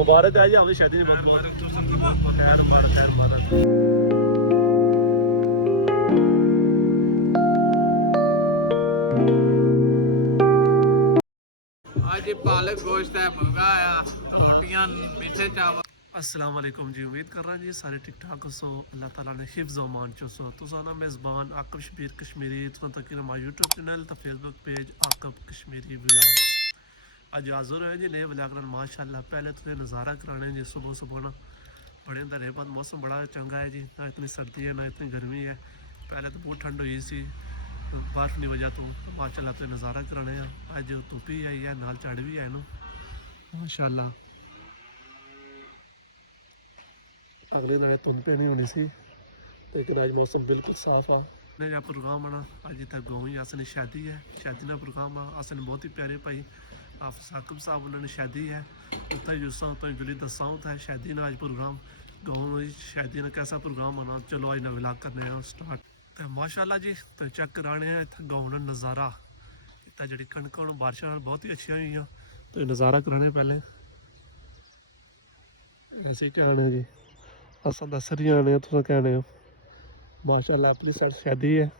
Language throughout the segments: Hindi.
मुबारक है जी आपकी शादी की बहुत बहुत खैर मुबारक। आज पालक गोश्त है, मुर्गा आया, रोटियां, मीठे चावल। अस्सलाम वालेकुम जी, उम्मीद कर रहा जी सारे ठीक ठाक हो। सो अल्लाह ताला ने हिफ्ज़ व मान चो। सो तुसा ना मेज़बान आकब शबीर कश्मीरी तुसा तक हमारा यूट्यूब चैनल तो फेसबुक पेज आकब कश्मीरी व्लॉग्स। अज हाज़ुर है जी नए व्लॉग नाल माशाअल्लाह। पहले तुझे नज़ारा कराने जी सुबह सुबह ना बड़े अंदर है, मौसम बड़ा चंगा है जी, ना इतनी सर्दी है ना इतनी गर्मी है। पहले तो बहुत ठंड हुई सी बर्फ़ की वजह तो माशाअल्लाह तो नज़ारा कराने अज धुप्प ही आई है, नाल झड़ भी है ना माशाअल्लाह। अगले दिन धुंध पैनी होनी सी, लेकिन आज मौसम बिल्कुल साफ है। जहाँ प्रोग्राम आना अज इतना गाँव ही असने शादी है, शादी का प्रोग्राम आ असने बहुत ही प्यारे भाई आप साकिब साहब उन्होंने शादी है उत्तर जुस्सा उत्तर जुली दसा उत्तर शादी ना आज प्रोग्राम गाँव में शादी ने कैसा प्रोग्राम आना। चलो आज ना व्लॉग करने स्टार्ट तो माशाल्लाह जी। तो चेक कराने हैं इतना गाँव का नज़ारा। इतना जी कणक बारिशा बहुत ही अच्छी हुई तो नज़ारा कराने पहले ऐसे ही क्या आने जी असा दस रही आने तुम कहने हो माशाल्लाह। अपनी साइड शादी है,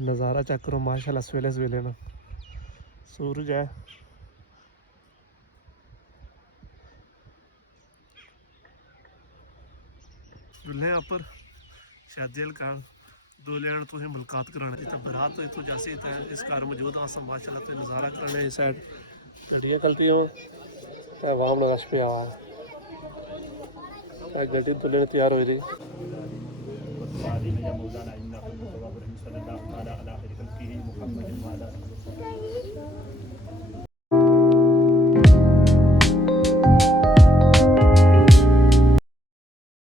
नज़ारा चेक करो माशाल्लाह। सवेले सवेले ना सूरज है, दुल्हे पर शादी कारण दूल्हे तुझे मुलाकात कराने जितना बारात तो इतों जैसे इस घर मौजूद हाँ सब माशाल्लाह तो नज़ारा कराने इस साइड गड्डियाँ कल्टियों वाम रश पे आ गड्डी दुल्हे ने तैयार हो रही।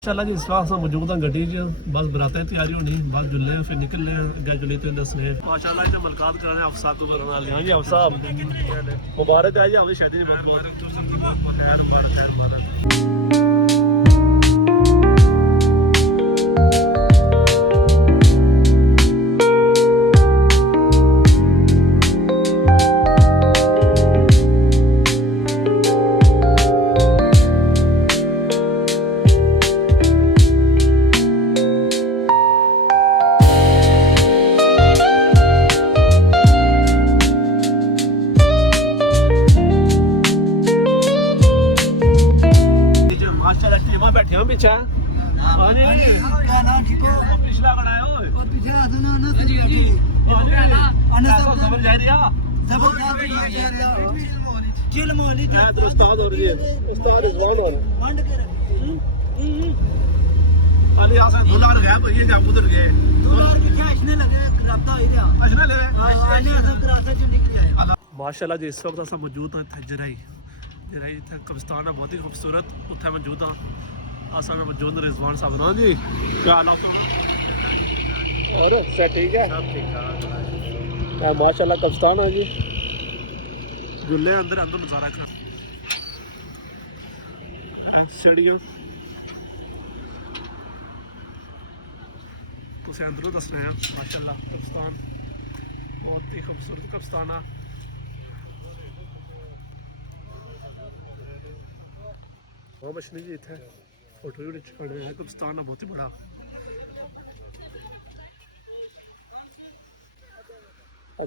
चला जी इस वक्त मौजूद हाँ गड्डी च बस बरातें तैयारी होनी बस जुल्ले फिर निकलने अगर जुली तुम दसने माशाल्लाह इतना मुलाकात कराने अफसा को करने वाले हाँ जी। अफसा मुबारक है जी आपकी शादी बहुत बहुत खैर मुबारक। बैठे हो पीछे पिछला बनाया उस्ताद हो रही है उस्ताद रिजवान हो अली आसन $2 गया तो ये क्या उधर गए माशाल्लाह जी। इस वक्त अस मौजूद हाँ इतना जराई जराई इतना कब्रिस्तान है बहुत ही खूबसूरत उत्थे मौजूद हाँ अस मौजूद रिजवान साहब ना जी। क्या हाल और सब ठीक है सब ठीक ठाक माशाल्लाह कब्रिस्तान है जी। जुल्ले अंदर अंदर नज़ारा कर सीढ़ियों तुम अंदरों दस रहे हैं माशाल्लाह कब्रिस्तान बहुत ही खूबसूरत कब्रिस्तान है। बचनी जी इतने फोटो भी खड़े हैं कब्रिस्तान बहुत ही बड़ा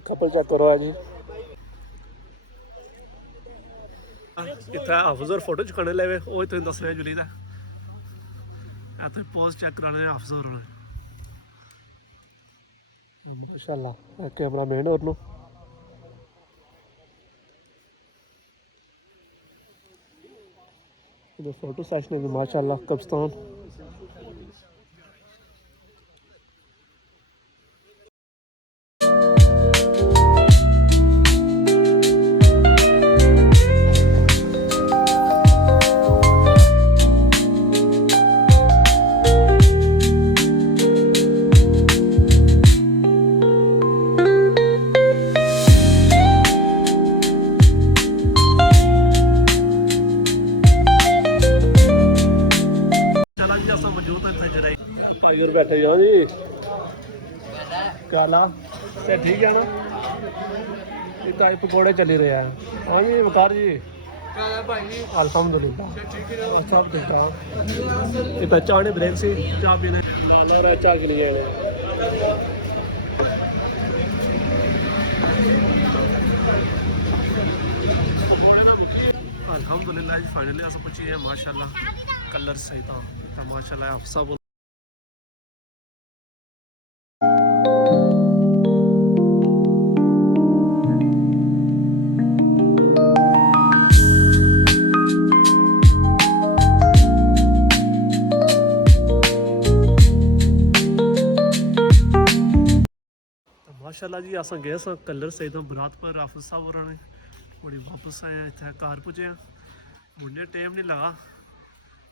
कपल चेक करो जी। इतना हाफिज़र फोटो चुकाने लगे वो तुम दस रहे जुली का पोज चेक कराने हाफिज़र माशाल्लाह कैमरा मैन और फोटो सेशन है माशाल्लाह कब्रिस्तान। भाई और बैठे हाँ जी क्या ला से ठीक है ना एक आई पकौड़े चल रहे हैं। हाँ जी वकार जी क्या है भाई जी अल्हम्दुलिल्लाह ठीक है सब ठीक ठाक। ये तो चाय ने ब्रेक से चाय पीने लग रहा है चाय के लिए अल्हम्दुलिल्लाह जी फाइनली अस पहुंची है माशाल्लाह कलर सही था माशाल्लाह अफसा बोल माशाल्लाह जी अस गए स कलर सही तो बरात पर राफिज साहब होर ने थोड़ी वापस आए हैं इतने घर पुजे मुंडे टाइम नहीं लगा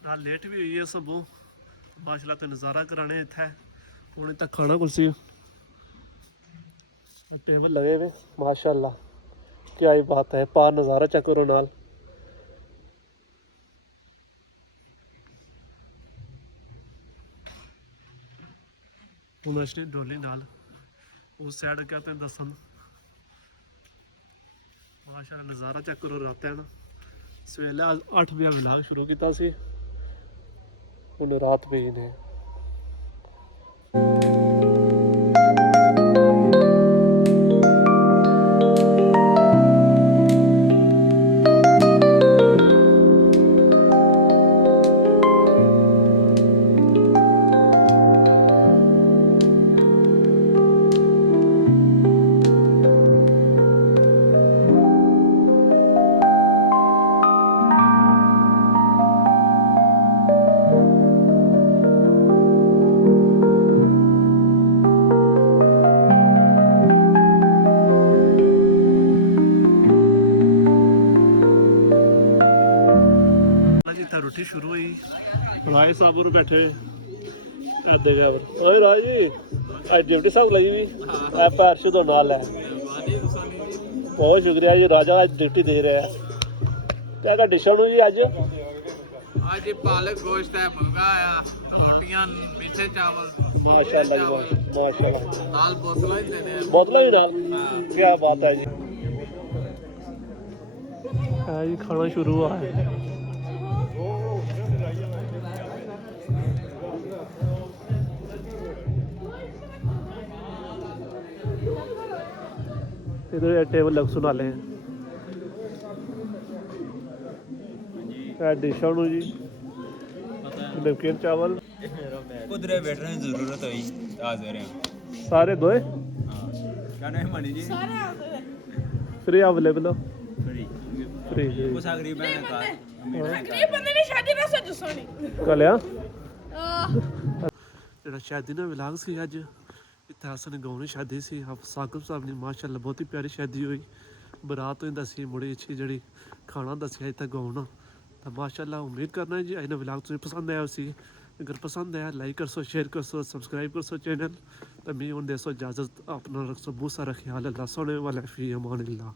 ना लेट भी हुई है सब माशाल्लाह तो नज़ारा कराने इतने हूँ तक खाना कुलसी टेबल लगे हुए माशाल्लाह क्या ही बात है पार नज़ारा चेक करो नाल हूँ अस डोली नाल उस साइड क्या तेन दसन माशाल्लाह नज़ारा चेक करो रात ना सवेले 8 बजे व्लॉग शुरू किया हूँ रात पे ने जितना रोटी शुरू हुई राय साहब और बैठे ओए राय जी आज डिप्टी साहब लगी भी पैर तो नाल है बहुत शुक्रिया जी राजा आज ड्यूटी दे रहे हैं क्या क्या डिशा जी अज आज पालक गोश्त है मुर्गा आया रोटियां मीठे चावल माशाल्लाह माशाल्लाह दाल बोतल ही देने बोतल भी डाल क्या बात है जी खाना शुरू हुआ है इधर टेबल लग सुना ले डिशा जी नमकीन चावल उधर बैठने की जरूरत हुई हाजिर हैं सारे दोए क्या नाम है मनी जी फ्री अवेलेबल हो फ्री वो गरीब है का गरीब बंदे ने शादी ना सो दसोनी कलिया ਜਿਹੜਾ ਸ਼ਾਦੀ ਦਾ ਵਿਲਾਗ ਸੀ ਅੱਜ ਇੱਥੇ ਹਸਨ ਗਾਉਂ ਦੀ ਸ਼ਾਦੀ ਸੀ ਸਾਕਬ ਸਾਹਿਬ ਨੇ ਮਾਸ਼ਾਅੱਲਾ ਬਹੁਤ ਹੀ ਪਿਆਰੀ ਸ਼ਾਦੀ ਹੋਈ ਬਰਾਤ ਹੋਈ ਦੱਸੀ ਬੜੀ ਅੱਛੀ ਜਿਹੜੀ ਖਾਣਾ ਦੱਸਿਆ ਇੱਥੇ ਗਾਉਂ ਨਾ ਤਾਂ ਮਾਸ਼ਾਅੱਲਾ ਉਮੀਦ ਕਰਨਾ ਜੀ ਇਹਨਾਂ ਵਿਲਾਗ ਤੁਹਾਨੂੰ ਪਸੰਦ ਆਇਆ ਸੀ अगर पसंद आया लाइक कर सो शेयर कर सो सब्सक्राइब कर सो चैनल तो मैं उन दे सो इजाज़त अपना रख सो बहुत सारा ख्याल अल्लाह सोने वाला फ़ी अमान अल्लाह।